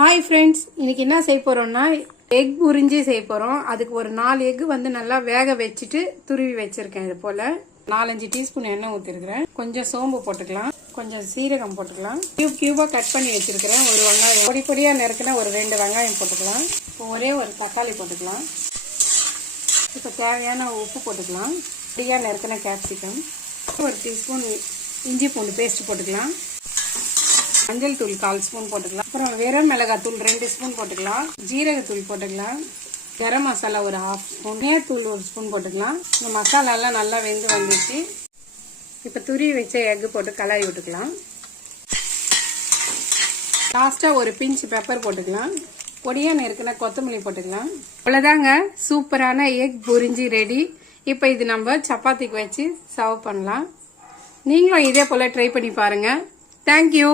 Hi friends, இன்னைக்கு என்ன செய்ய போறோம்னா எக் புரிஞ்சி செய்ய போறோம். அதுக்கு ஒரு 4 எக் வந்து நல்லா வேக வச்சுட்டு துருவி வச்சிருக்கேன். இது போல 4-5 டீஸ்பூன் எண்ணெய் ஊற்றிருக்கிறேன். கொஞ்சம் சோம்பு போட்டுக்கலாம், கொஞ்சம் சீரகம் போட்டுக்கலாம். கியூபா கட் பண்ணி வச்சிருக்கிறேன். ஒரு வெங்காயம் பொடி பொடியா நறுக்கினா ஒரு 2 வெங்காயம் போட்டுக்கலாம். ஒரே ஒரு தக்காளி போட்டுக்கலாம். இப்போ தேவையான உப்பு போட்டுக்கலாம். பொடியா நறுக்கின கேப்சிகம், ஒரு டீஸ்பூன் இஞ்சி பூண்டு பேஸ்ட் போட்டுக்கலாம். மஞ்சள் தூள் 1/4 ஸ்பூன் போட்டுக்கலாம். அப்புறம் வெறும் மிளகாய் தூள் 2 ஸ்பூன் போட்டுக்கலாம். ஜீரகத்தூள் போட்டுக்கலாம். கரம் மசாலா ஒரு 1/2 ஸ்பூன், தூள் 1 ஸ்பூன் போட்டுக்கலாம். இந்த மசாலா எல்லாம் நல்லா வெந்து வந்துச்சு. இப்போ துருவி வச்ச எக் போட்டு கலாரி விட்டுக்கலாம். லாஸ்டா ஒரு பிஞ்ச் பெப்பர் போட்டுக்கலாம். பொடியா நறுக்கின கொத்தமல்லி போட்டுக்கலாம். அவ்வளவுதாங்க, சூப்பரான எக் புரிஞ்சி ரெடி. இப்போ இது நம்ம சப்பாத்திக்கு வச்சு சர்வ் பண்ணலாம். நீங்களும் இதே போல ட்ரை பண்ணி பாருங்க. தேங்க்யூ.